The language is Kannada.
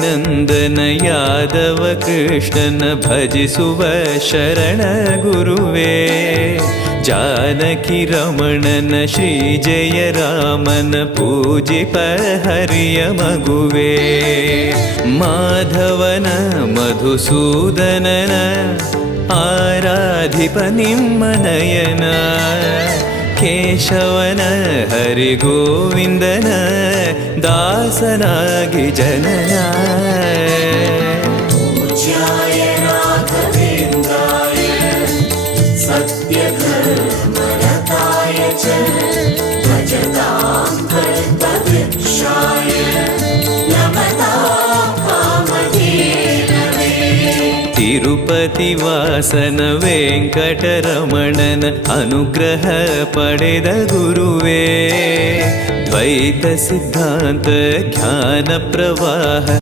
ನಂದನ ಯಾದವ ಕೃಷ್ಣನ ಭಜಿಸುವ ಶರಣ ಗುರುವೇ, ಜಾನಕಿ ರಮಣನ ಶ್ರೀ ಜಯ ರಾಮನ ಪೂಜಿಪ ಹರಿಯ ಮಗುವೇ, ಮಾಧವನ ಮಧುಸೂದನನ ಆರಾಧಿಪ ನಿಮ್ಮ ನಯನ, ಕೇಶವನ ಹರಿಗೋವಿಂದನ ದಾಸನಾಗಿ ಜನನ. ಪೂಜ್ಯಾಯ ರಾಘವೇಂದ್ರಾಯ ಸತ್ಯಧರ್ಮರತಾಯ ಚ ಭಜತಾಂ ಕಲ್ಪವೃಕ್ಷಾಯ ನಮತಾಂ ಕಾಮಧೇನವೇ. ತಿರುಪತಿ ವಾಸನ ವೆಂಕಟರಮಣನ ಅನುಗ್ರಹ ಪಡೆದ ಗುರುವೇ, ದ್ವೈತ ಸಿದ್ಧಾಂತ ಜ್ಞಾನ ಪ್ರವಾಹ